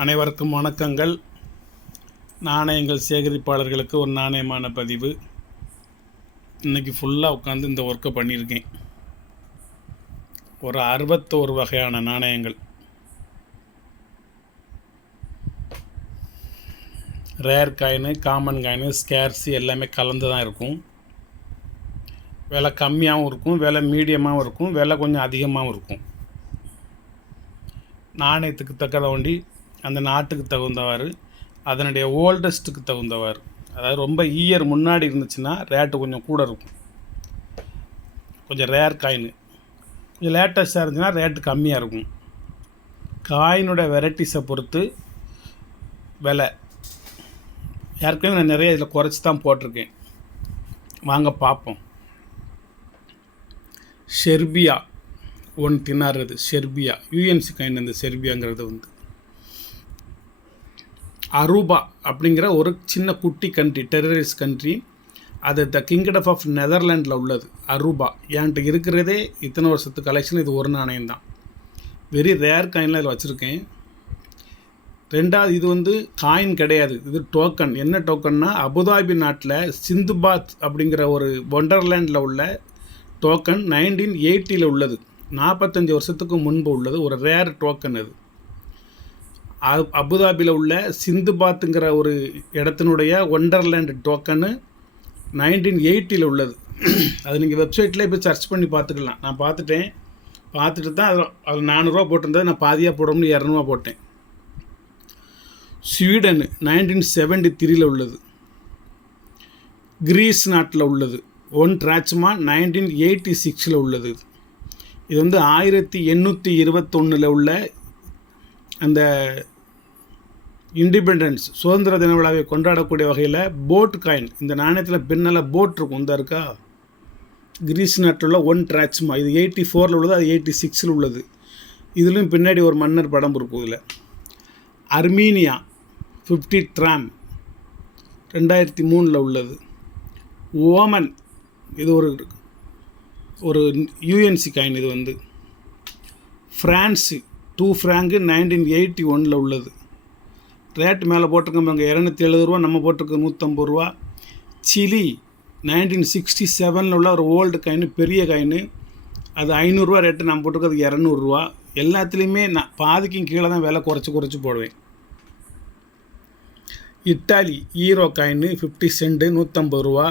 அனைவருக்கும் வணக்கங்கள். நாணயங்கள் சேகரிப்பாளர்களுக்கு ஒரு நாணயமான பதிவு. இன்றைக்கி ஃபுல்லாக உட்காந்து இந்த ஒர்க்கை பண்ணியிருக்கேன். ஒரு 61 வகையான நாணயங்கள், ரேர் காயினு, காமன் காயினு, ஸ்கேர்ஸு எல்லாமே கலந்து தான் இருக்கும். விலை கம்மியாகவும் இருக்கும், விலை மீடியமாகவும் இருக்கும், விலை கொஞ்சம் அதிகமாகவும் இருக்கும். நாணயத்துக்கு தக்கதை வண்டி அந்த நாட்டுக்கு தகுந்தவாறு, அதனுடைய ஓல்டஸ்ட்டுக்கு தகுந்தவாறு, அதாவது ரொம்ப இயர் முன்னாடி இருந்துச்சுன்னா ரேட்டு கொஞ்சம் கூட இருக்கும். கொஞ்சம் ரேர் காயின் கொஞ்சம் லேட்டஸ்ட்டாக இருந்துச்சுன்னா ரேட்டு கம்மியாக இருக்கும். காயினோட வெரைட்டிஸை பொறுத்து விலை. ஏற்கனவே நான் நிறைய இதில் குறைச்சி தான் போட்டிருக்கேன். வாங்க பார்ப்போம். செர்பியா 1 தினார், இது செர்பியா யூஎன்சி காயின். அந்த செர்பியாங்கிறது அரூபா அப்படிங்கிற ஒரு சின்ன குட்டி கண்ட்ரி, டெரரிஸ்ட் கண்ட்ரி. அது த கிங்டம் ஆஃப் நெதர்லாண்டில் உள்ளது. அரூபா என்கிட்ட இருக்கிறதே இத்தனை வருஷத்து கலெக்ஷன். இது ஒரு நாணயம் தான், வெரி ரேர் காயினில் இதில் வச்சுருக்கேன். ரெண்டாவது, இது காயின் கிடையாது, இது டோக்கன். என்ன டோக்கன்னா, அபுதாபி நாட்டில் சிந்துபாத் அப்படிங்கிற ஒரு ஒண்டர்லேண்டில் உள்ள டோக்கன் 1980 உள்ளது. 45 வருஷத்துக்கு முன்பு உள்ளது. ஒரு ரேர் டோக்கன். அது அபுதாபியில் உள்ள சிந்துபாத்துங்கிற ஒரு இடத்தினுடைய ஒண்டர்லேண்ட் டோக்கனு 1980 உள்ளது. அது நீங்கள் வெப்சைட்லேயே போய் சர்ச் பண்ணி பார்த்துக்கலாம். நான் பார்த்துட்டு தான் அதில் 400 ரூபா போட்டிருந்தது. நான் பாதியாக போடணும்னு 200 ரூபா போட்டேன். ஸ்வீடன் 1973 உள்ளது. கிரீஸ் நாட்டில் உள்ளது. 1 டிராச்மா 1986 உள்ளது. இது 1821 உள்ள அந்த இண்டிபெண்டன்ஸ் சுதந்திர தின விழாவை கொண்டாடக்கூடிய வகையில் போட் காயின். இந்த நாணயத்தில் பின்னால் போட் இருக்கும். இந்த இருக்கா, கிரீஸ் நாட்டில் உள்ள 1 டிராச்மா. இது 84 உள்ளது, அது 86 உள்ளது. இதுலேயும் பின்னாடி ஒரு மன்னர் படம் இருக்கும். இதில் அர்மீனியா 50 டிராம் 2003 உள்ளது. ஓமன், இது ஒரு யூஎன்சி காயின். இது ஃப்ரான்ஸு 2 ஃப்ராங்கு 1981 உள்ளது. ரேட் மேலே போட்டிருக்கோம் பாருங்க, 270 ரூபா. நம்ம போட்டிருக்க 150 ரூபா. சிலி 1967 உள்ள ஒரு ஓல்டு காயின், பெரிய காயின். அது 500 ரூபா ரேட்டு. நம்ம போட்டிருக்கிறது 200 ரூபா. எல்லாத்துலேயுமே நான் பாதிக்கும் கீழே தான் விலை குறைச்சி போடுவேன். இட்டாலி ஈரோ காயின் 50 சென்ட் 150 ரூபா.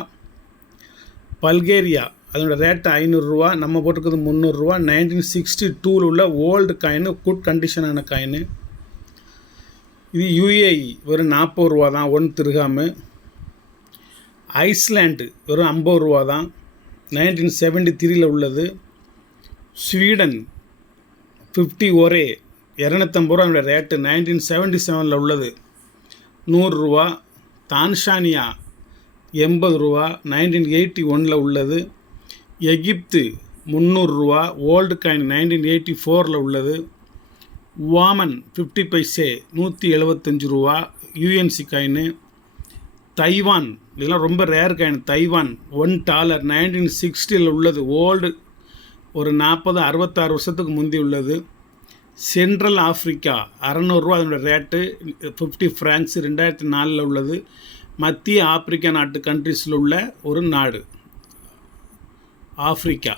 பல்கேரியா, அதோட ரேட்டு 500 ரூபா. நம்ம போட்டிருக்கிறது 300 ரூபா. 1962 உள்ள ஓல்டு காயின், குட் கண்டிஷனான காயின். இது யுஏஇ, வெறும் 40 ரூபா தான், 1 திர்ஹாமு. ஐஸ்லாண்டு வெறும் 50 ரூபா தான், 1973 உள்ளது. ஸ்வீடன் 50 ஒரே 250 ரூபா என்னோடய ரேட்டு, 1977 உள்ளது, 100 ரூபா. தான்சானியா 80 ரூபா, 1981 உள்ளது. எகிப்து 300 ரூபா, ஓல்டு காயின் 1984 உள்ளது. ஓமன் 50 பைசே 175 ரூபா, யூஎன்சி காயின். தைவான், இதெல்லாம் ரொம்ப ரேர் காயின். தைவான் $1 1960 உள்ளது. ஓல்டு, ஒரு 66 வருஷத்துக்கு முந்தி உள்ளது. சென்ட்ரல் ஆஃப்ரிக்கா 600 ரூபா அதனோட ரேட்டு, 50 ஃப்ராங்க்ஸ் 2004 உள்ளது. மத்திய ஆப்பிரிக்கா நாட்டு கண்ட்ரீஸில் உள்ள ஒரு நாடு ஆஃப்ரிக்கா.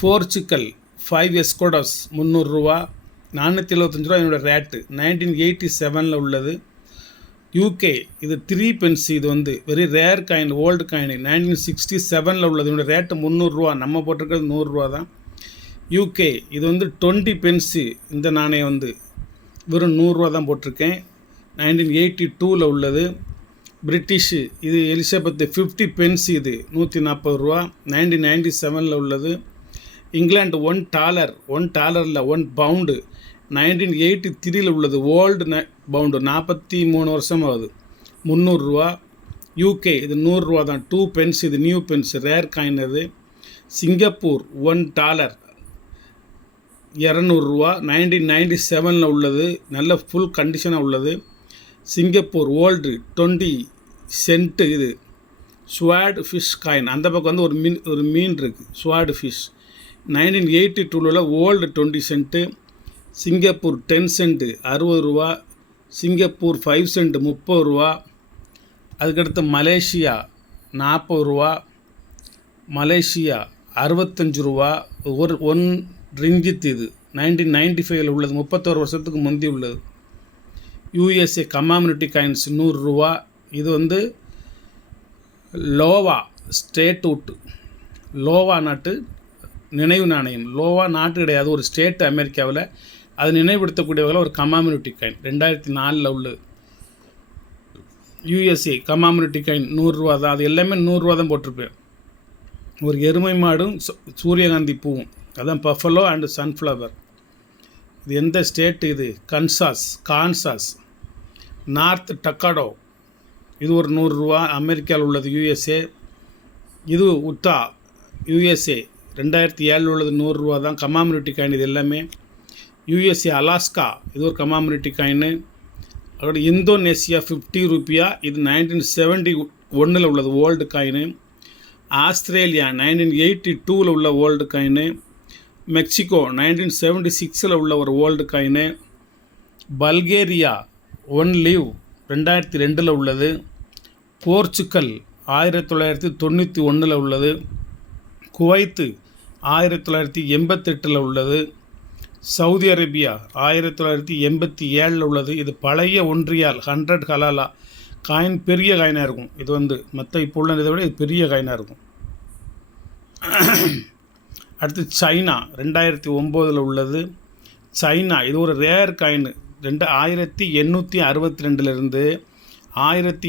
போர்ச்சுகல் 5 எஸ்கோடஸ் 300 ரூபா, 475 ரூபா என்னோடய ரேட்டு, 1987 உள்ளது. யூகே, இது 3 பென்ஸ். இது very rare coin, old coin, 1967 உள்ளது. என்னோடய ரேட்டு 300 ரூபா. நம்ம போட்டிருக்கிறது 100 ரூபா தான். யூகே, இது 20 பென்ஸு. இந்த நாணயம் வெறும் 100 ரூபா தான் போட்டிருக்கேன், 1982 உள்ளது. பிரிட்டிஷு, இது எலிசபெத் 50 பென்ஸ். இது 140 ரூபா, 1997 உள்ளது. இங்கிலாந்து $1 1 பவுண்டு 1983 உள்ளது. ஓல்டு பவுண்டு, 43 வருஷம் ஆகுது, 300 ரூபா. யூகே, இது 100 ரூபா தான், 2 பென்ஸ். இது நியூ பென்ஸ், ரேர் காயின். அது சிங்கப்பூர் $1 200 ரூபா, 1997 உள்ளது. நல்ல ஃபுல் கண்டிஷனாக உள்ளது. Singapore old 20 cent. இது ஸ்வாட் ஃபிஷ் காயின். அந்த பக்கம் ஒரு மீன் இருக்குது, swordfish. 1982 old 20 cent. Singapore 10 cent 60 ரூபா, சிங்கப்பூர் 5 சென்ட் 30 ரூபா. அதுக்கடுத்து மலேசியா 40 ரூபா, மலேசியா 65 ரூபா. ஒன் ரிங்கித் இது 1995 உள்ளது, 31 வருஷத்துக்கு முந்தி உள்ளது. யூஎஸ்ஏ கம்மாமினிட்டி காயின்ஸ் 100 ரூபா. இது வந்து லோவா ஸ்டேட்வுட், லோவா நாட்டு நினைவு நாணயம். லோவா நாட்டு கிடையாது, ஒரு ஸ்டேட் அமெரிக்காவில். அது நினைவுபடுத்தக்கூடிய வகையில் ஒரு கம்மாமினிட்டி காயின் 2004 உள்ளது. யூஎஸ்ஏ கம்மாமினிட்டி காயின் 100 ரூபா தான். அது எல்லாமே 100 ரூபா தான் போட்டிருப்பேன். ஒரு எருமை மாடும் சூரியகாந்தி பூவும், அதான் பஃபலோ அண்டு சன்ஃப்ளவர். இது எந்த ஸ்டேட்? இது கான்சாஸ். நார்த் டக்காடோ, இது ஒரு 100 ரூபா, அமெரிக்காவில் உள்ளது. யூஎஸ்ஏ. இது உத்தா, யூஎஸ்ஏ 2007 உள்ளது, 100 ரூபா தான் கம்மாமினிட்டி காயின். இது எல்லாமே யூஎஸ்ஏ. அலாஸ்கா, இது ஒரு கம்மாமினிட்டி காயின். அதோட இந்தோனேசியா 50 ரூபியா, இது 1971 உள்ளது, ஓல்டு காயின். ஆஸ்திரேலியா 1982 உள்ள ஓல்டு காயின். மெக்சிகோ 1976 உள்ள ஒரு ஓல்டு காயின். பல்கேரியா 1 லீவ் 2002 உள்ளது. போர்ச்சுக்கல் 1991 உள்ளது. குவைத்து 1988 உள்ளது. சவுதி அரேபியா 1987 உள்ளது. இது பழைய ஒன்றியால் 100 ஹலாலா காயின், பெரிய காயினாக இருக்கும். இது வந்து மற்ற இப்போ உள்ள இதை விட இது பெரிய காயினாக இருக்கும். அடுத்து சைனா 2009 உள்ளது. சைனா இது ஒரு ரேர் காயின். 1862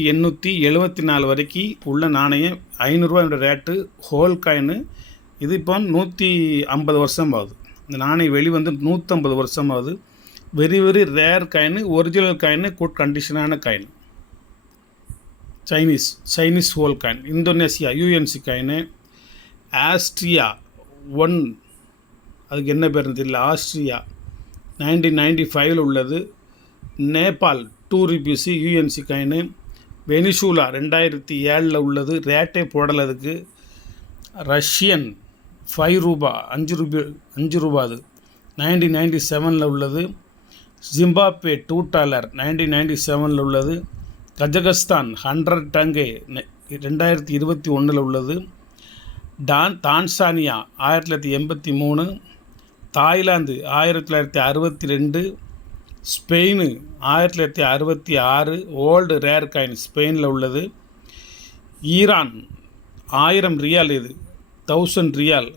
1874 வரைக்கும் உள்ள நாணயம் 500 ரூபா ரேட்டு, ஹோல் காயின். இது இப்போ 150 வருஷம் ஆகுது. இந்த நாணயம் வெளிவந்து 150 வருஷம் ஆகுது. Very rare coin, original coin, good கண்டிஷனான coin. Chinese hole coin. Indonesia UNC coin. Austria 1, அதுக்கு என்ன பேருன்னு தெரியல, ஆஸ்ட்ரியா 1995 உள்ளது. Nepal 2 rupees UNC coin. Venezuela 2007 உள்ளது, ரேட்டே போடலை அதுக்கு. ரஷ்யன் 5 ரூபா, 5 ரூபா அது 1997 உள்ளது. ஜிம்பாப்வே $2 1997 உள்ளது. கஜகஸ்தான் 100 டங்கே 2021 உள்ளது. Tanzania 1983. Thailand 1962. Spain 1966 old rare coin ஸ்பெயினில் உள்ளது. ஈரான் 1000 ரியால், இது 1000 ரியால்.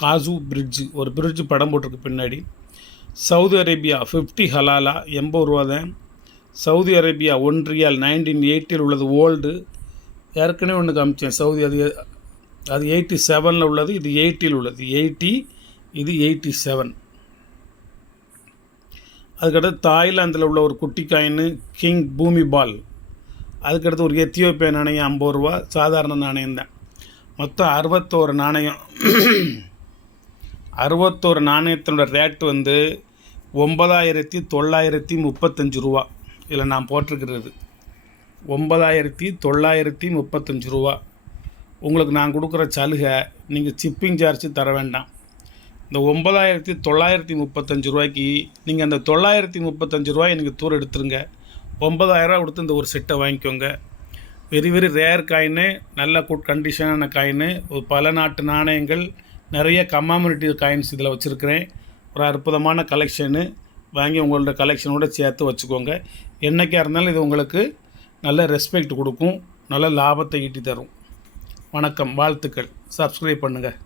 காசு பிரிட்ஜு, ஒரு பிரிட்ஜு படம் போட்டிருக்கு பின்னாடி. சவுதி அரேபியா 50 ஹலாலா 80 ரூபா தான். சவுதி அரேபியா 1 ரியால் 1980 உள்ளது, ஓல்டு. ஏற்கனவே ஒன்று காமிச்சேன் சவுதி, அது 87 உள்ளது, இது 80 உள்ளது. 80, இது 87. அதுக்கடுத்து தாய்லாந்தில் உள்ள ஒரு குட்டி காயின் கிங் பூமி பால். அதுக்கடுத்து ஒரு எத்தியோப்பியா நாணயம் 50 ரூபா, சாதாரண நாணயம் தான். மொத்தம் 61 நாணயம். 61 நாணயத்தினோட ரேட்டு வந்து 9935 ரூபா. இதில் நான் போட்டிருக்கிறது 9935 ரூபா. உங்களுக்கு நான் கொடுக்குற சலுகை, நீங்கள் சிப்பிங் சார்ஜ் தர வேண்டாம். இந்த 9935 ரூபாய்க்கு நீங்கள் அந்த 935 ரூபாய் நீங்கள் தூரம் எடுத்துருங்க. 9000 கொடுத்து இந்த ஒரு செட்டை வாங்கிக்கோங்க. வெரி ரேர் காயின், நல்ல குட் கண்டிஷனான காயின். ஒரு பல நாட்டு நாணயங்கள், நிறைய கம்மாமினிட்டி காயின்ஸ் இதில் வச்சுருக்கிறேன். ஒரு அற்புதமான கலெக்ஷனு. வாங்கி உங்களோட கலெக்ஷனோடு சேர்த்து வச்சுக்கோங்க. என்றைக்காக இருந்தாலும் இது உங்களுக்கு நல்ல ரெஸ்பெக்ட் கொடுக்கும், நல்ல லாபத்தை ஈட்டி தரும். வணக்கம், வாழ்த்துக்கள். சப்ஸ்கிரைப் பண்ணுங்கள்.